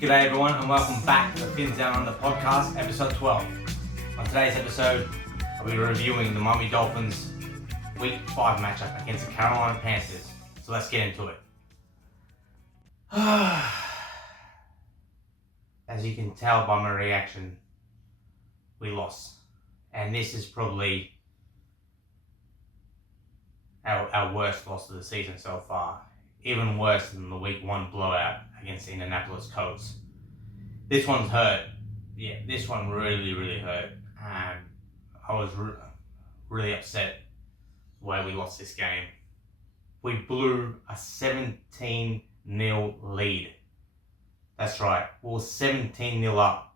G'day everyone and welcome back to the Fins Down Under podcast, episode 12. On today's episode, I'll be reviewing the Miami Dolphins Week 5 matchup against the Carolina Panthers. So let's get into it. As you can tell by my reaction, we lost. And this is probably our worst loss of the season so far. Even worse than the Week 1 blowout against the Indianapolis Colts. This one's hurt. Yeah, this one really hurt. I was really upset the way we lost this game. We blew a 17-0 lead. That's right, we were 17-0 up.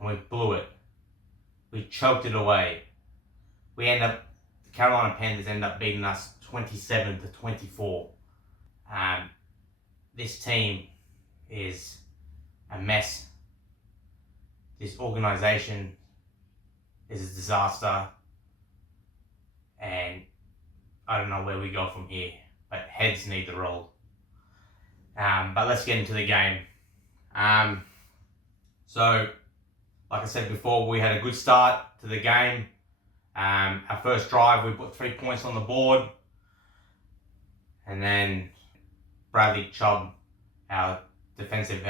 And we blew it. We choked it away. The Carolina Panthers end up beating us 27-24. This team is a mess. This organization is a disaster. And I don't know where we go from here, but heads need to roll. But let's get into the game. So, like I said before, we had a good start to the game. Our first drive, we put 3 points on the board. And then Bradley Chubb, our defensive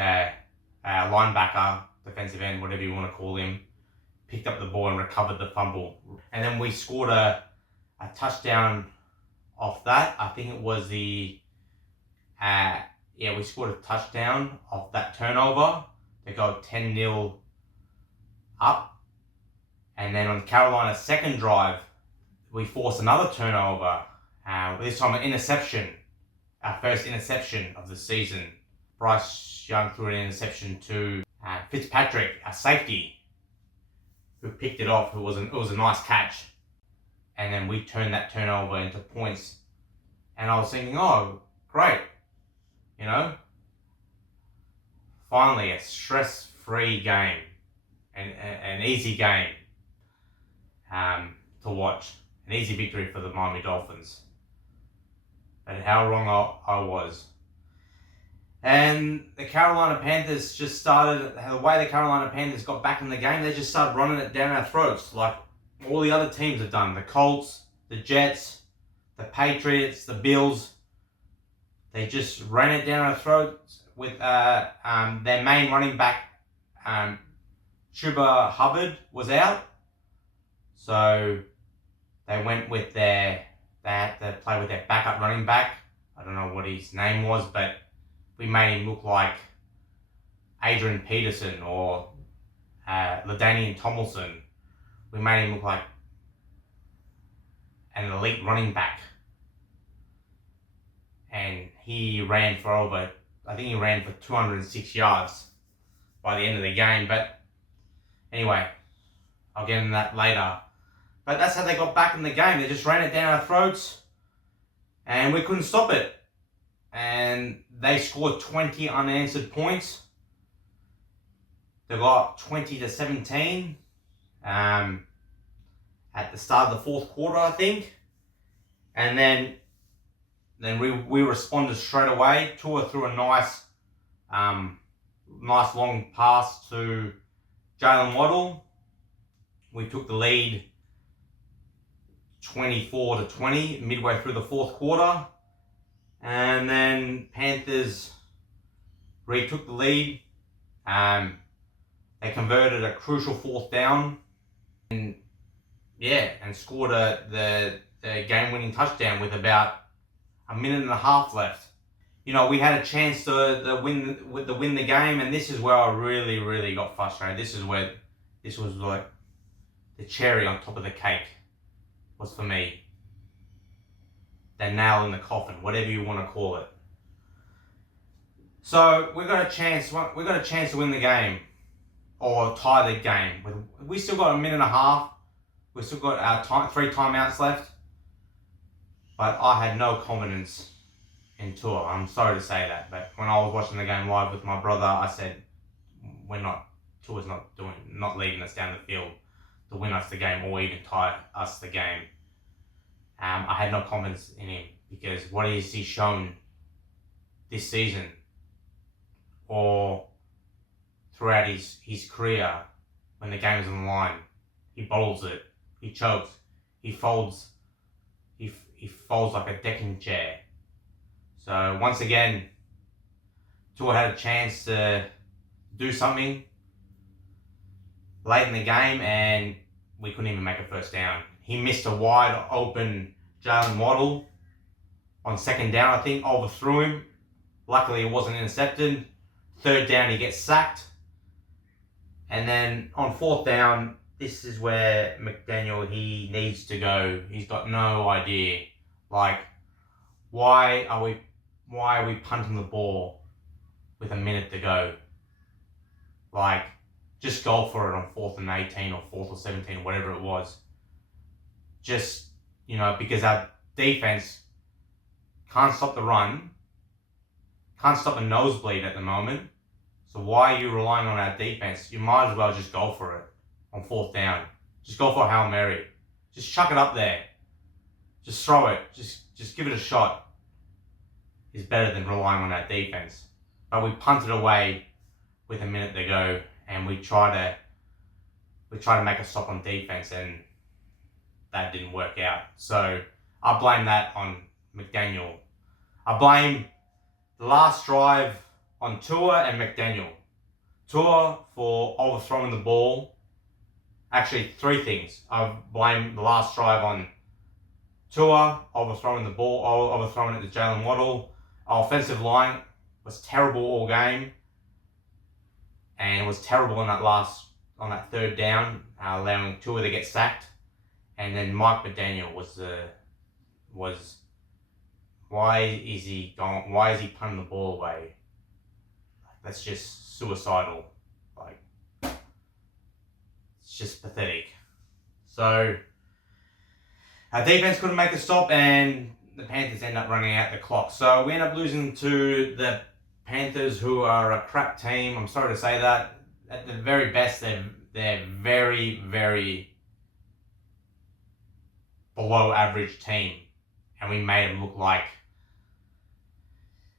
linebacker, defensive end, whatever you want to call him, picked up the ball and recovered the fumble. And then we scored a touchdown off that. I think it was we scored a touchdown off that turnover to go 10-0 up. And then on Carolina's second drive, we forced another turnover. This time an interception, our first interception of the season. Bryce Young threw an interception to Fitzpatrick, our safety, who picked it off. It was a nice catch. And then we turned that turnover into points. And I was thinking, oh, great. You know, finally a stress-free game, an easy game to watch. An easy victory for the Miami Dolphins. But how wrong I was. And the Carolina Panthers just started, the way the Carolina Panthers got back in the game, they just started running it down our throats like all the other teams have done. The Colts, the Jets, the Patriots, the Bills. They just ran it down our throats with their main running back, Chuba Hubbard, was out. So they went with they had to play with their backup running back. I don't know what his name was, but we made him look like Adrian Peterson or LaDainian Tomlinson. We made him look like an elite running back. And he ran for 206 yards by the end of the game. But anyway, I'll get into that later. But that's how they got back in the game. They just ran it down our throats and we couldn't stop it. And they scored 20 unanswered points. They got 20-17 at the start of the fourth quarter, I think. And then we responded straight away. Tua threw a nice long pass to Jalen Waddle. We took the lead 24-20 midway through the fourth quarter. And then Panthers retook the lead. They converted a crucial fourth down and scored the game-winning touchdown with about a minute and a half left. You know, we had a chance to win the game, and this is where I really got frustrated. This was like the cherry on top of the cake was for me. The nail in the coffin, whatever you want to call it. So we got a chance to win the game or tie the game. We still got a minute and a half. We still got our 3 timeouts left. But I had no confidence in Tua. I'm sorry to say that, but when I was watching the game live with my brother, I said, Tua's not leading us down the field to win us the game or even tie us the game. I had no confidence in him because what has he shown this season? or throughout his career, when the game is on the line, he bottles it, he chokes, he folds like a decking chair. So once again, Tua had a chance to do something late in the game, and we couldn't even make a first down. He missed a wide open Jalen Waddle on second down, I think, overthrew him. Luckily, it wasn't intercepted. Third down, he gets sacked. And then on fourth down, this is where McDaniel, he needs to go. He's got no idea. Like, why are we punting the ball with a minute to go? Like, just go for it on 4th and 18 or 4th or 17, whatever it was. Just, because our defense can't stop the run, can't stop a nosebleed at the moment. So why are you relying on our defense? You might as well just go for it on 4th down. Just go for a Hail Mary. Just chuck it up there. Just throw it. Just give it a shot. It's better than relying on our defense. But we punted away with a minute to go, and we try to make a stop on defense, and that didn't work out. So I blame that on McDaniel. I blame the last drive on Tua and McDaniel. Tua for overthrowing the ball. Actually, 3 things. I blame the last drive on Tua, overthrowing the ball, overthrowing it to Jalen Waddle. Our offensive line was terrible all game, and it was terrible on that third down, allowing Tua to get sacked. And then Mike McDaniel was why is he punting the ball away? That's just suicidal. Like, it's just pathetic. So our defense couldn't make the stop, and the Panthers end up running out the clock. So we end up losing to the Panthers, who are a crap team. I'm sorry to say that. At the very best, they're very, very below average team, and we made them look like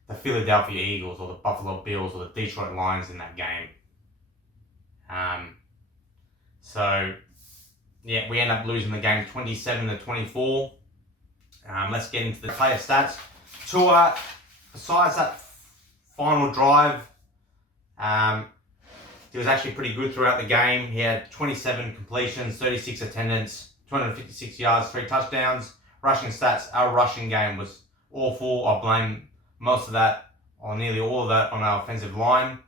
the Philadelphia Eagles or the Buffalo Bills or the Detroit Lions in that game. So yeah, we end up losing the game 27-24. Let's get into the player stats. Tua, besides that final drive, he was actually pretty good throughout the game. He had 27 completions, 36 attendance, 256 yards, 3 touchdowns. Rushing stats, our rushing game was awful. I blame most of that, or nearly all of that, on our offensive line.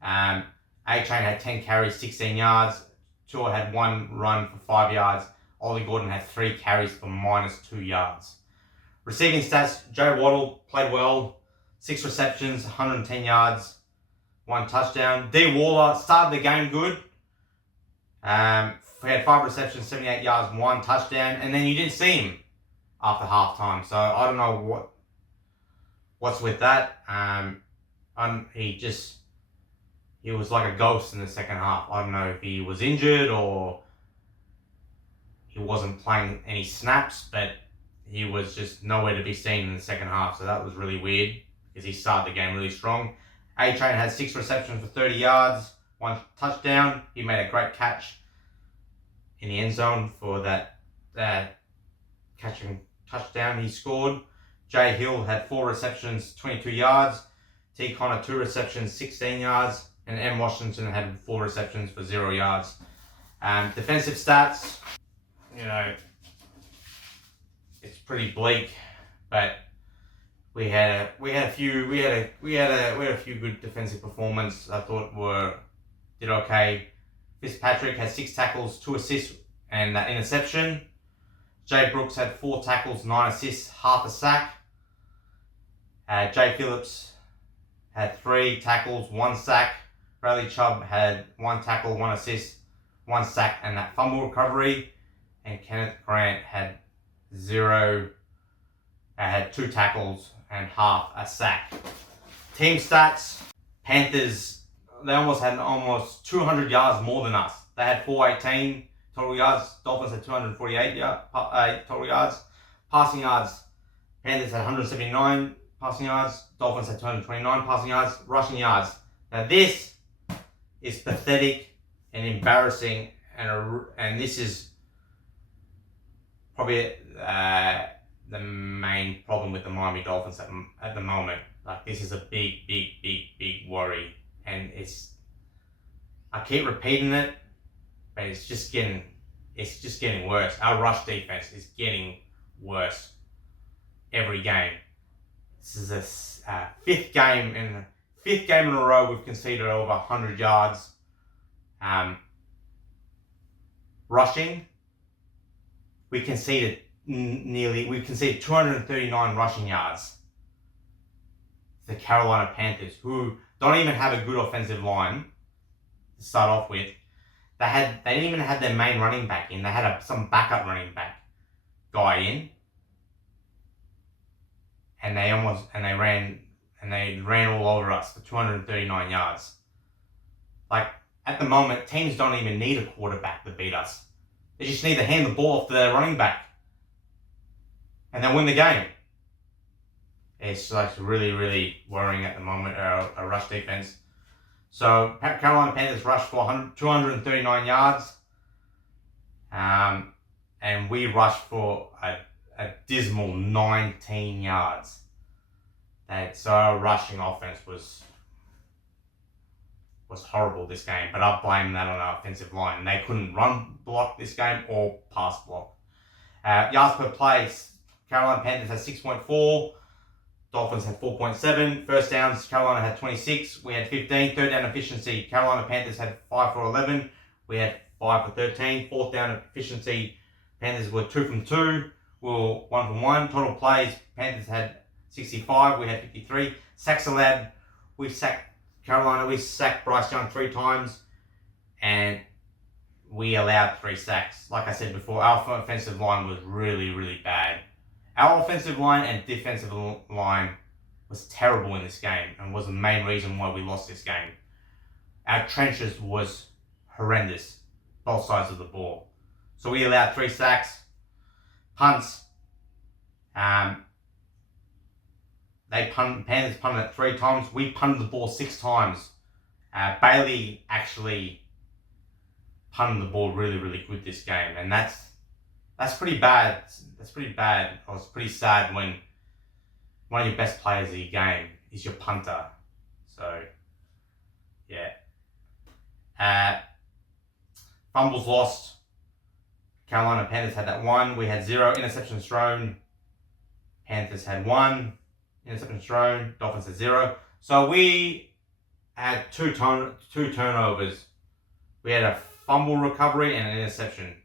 A-Train had 10 carries, 16 yards. Tua had 1 run for 5 yards. Ollie Gordon had 3 carries for -2 yards. Receiving stats, Joe Waddle played well. 6 receptions, 110 yards, 1 touchdown. D. Waller started the game good. He had 5 receptions, 78 yards, 1 touchdown. And then you didn't see him after halftime. So I don't know what's with that. He was like a ghost in the second half. I don't know if he was injured or he wasn't playing any snaps, but he was just nowhere to be seen in the second half. So that was really weird, because he started the game really strong. A-Train had 6 receptions for 30 yards, 1 touchdown. He made a great catch in the end zone for that catching touchdown he scored. Jay Hill had 4 receptions, 22 yards. T. Connor 2 receptions, 16 yards. And M. Washington had 4 receptions for 0 yards. Defensive stats, it's pretty bleak, but we had a few good defensive performances. I thought did okay. Fitzpatrick had 6 tackles, 2 assists, and that interception. Jay Brooks had 4 tackles, 9 assists, half a sack. Jay Phillips had 3 tackles, 1 sack. Bradley Chubb had 1 tackle, 1 assist, 1 sack, and that fumble recovery. And Kenneth Grant had 2 tackles and half a sack. Team stats, Panthers, they had almost 200 yards more than us. They had 418 total yards. Dolphins had 248 total yards. Passing yards, Panthers had 179 passing yards. Dolphins had 229 passing yards. Rushing yards. Now this is pathetic and embarrassing, and this is probably the main problem with the Miami Dolphins at the moment. Like, this is a big worry, and I keep repeating it, but it's just getting worse. Our rush defense is getting worse every game. This is a fifth game in a row we've conceded over 100 yards. Rushing, we conceded 239 rushing yards. The Carolina Panthers, who don't even have a good offensive line to start off with. They didn't even have their main running back in. They had some backup running back guy in, and they ran all over us for 239 yards. Like, at the moment, teams don't even need a quarterback to beat us. They just need to hand the ball off to their running back, and they'll win the game. It's like really worrying at the moment, our rush defense. So Carolina Panthers rushed for 239 yards, and we rushed for a dismal 19 yards. So our rushing offense was horrible this game, but I blame that on our offensive line. They couldn't run block this game or pass block. Yards per play, Carolina Panthers had 6.4. Dolphins had 4.7. First downs, Carolina had 26. We had 15. Third down efficiency, Carolina Panthers had 5 for 11. We had 5 for 13. Fourth down efficiency, Panthers were 2 from 2. We were 1 from 1. Total plays, Panthers had 65. We had 53. Sacks allowed, we sacked Bryce Young 3 times, and we allowed 3 sacks. Like I said before, our offensive line was really bad. Our offensive line and defensive line was terrible in this game, and was the main reason why we lost this game. Our trenches was horrendous, both sides of the ball. So we allowed 3 sacks. Punts. Panthers punted it 3 times. We punted the ball 6 times. Bailey actually punted the ball really good this game, and that's pretty bad. That's pretty bad. I was pretty sad when one of your best players of your game is your punter. So, yeah. Fumbles lost. Carolina Panthers had that 1. We had 0 interceptions thrown. Panthers had 1 interceptions thrown. Dolphins had 0. So we had 2 turnovers. We had a fumble recovery and an interception.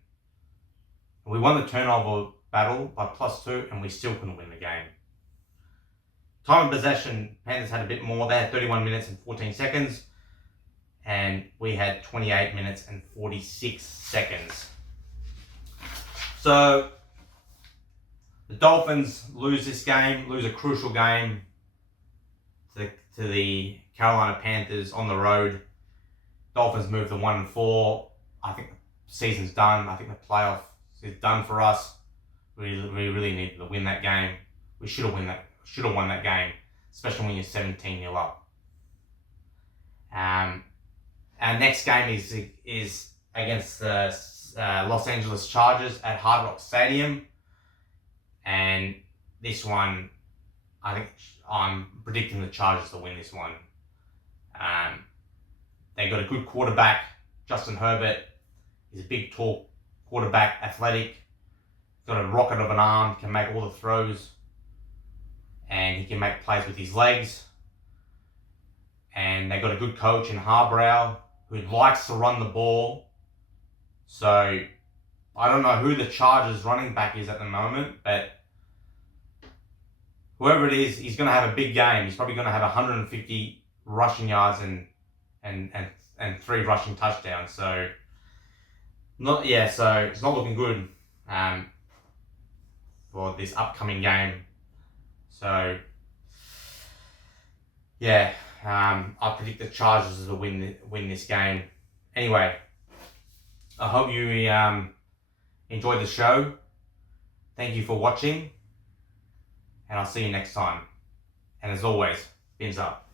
We won the turnover battle by +2, and we still couldn't win the game. Time of possession, Panthers had a bit more. They had 31 minutes and 14 seconds, and we had 28 minutes and 46 seconds. So the Dolphins lose this game, lose a crucial game to the Carolina Panthers on the road. Dolphins move to 1-4. I think the season's done. I think the playoff is done for us. We really needed to win that game. We should have won that game, especially when you're 17-0 up. Our next game is against the Los Angeles Chargers at Hard Rock Stadium, and this one, I think I'm predicting the Chargers to win this one. They got a good quarterback, Justin Herbert. He's a big, tall quarterback, athletic. Got a rocket of an arm, can make all the throws, and he can make plays with his legs. And they got a good coach in Harbrow who likes to run the ball. So I don't know who the Chargers running back is at the moment, but whoever it is, he's going to have a big game. He's probably going to have 150 rushing yards and 3 rushing touchdowns. So it's not looking good for this upcoming game. So yeah, I predict the Chargers will win this game. Anyway, I hope you enjoyed the show. Thank you for watching, and I'll see you next time. And as always, fins up.